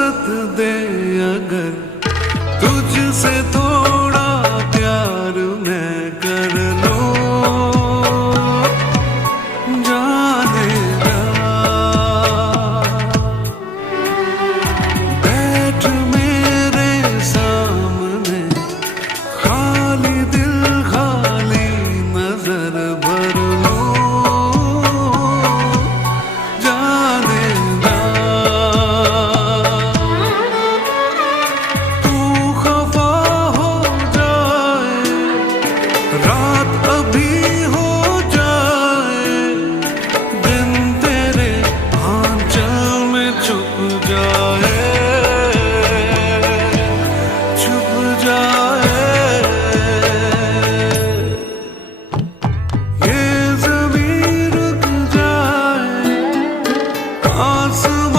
फुर्सत दे अगर तुझसे थोड़ा प्यार मैं कर लूं, जाने जा बैठ मेरे सामने, खाली दिल खाली नजर भर लूं, जाने जा तू खफा हो जाए, रात अभी हो जाए, दिन तेरे आंचल में छुप जाए, छुप जाए। ये ज़मीं रुक जाए, आसमां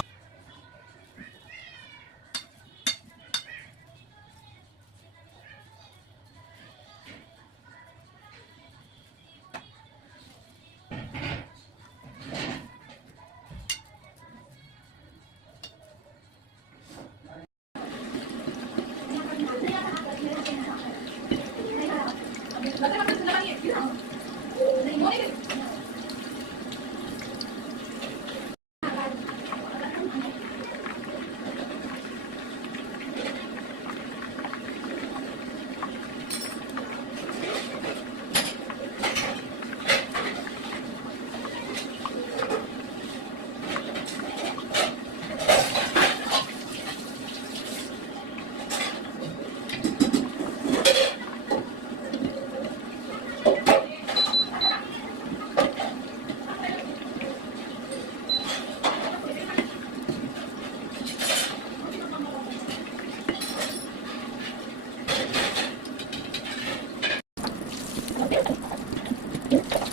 Thank you.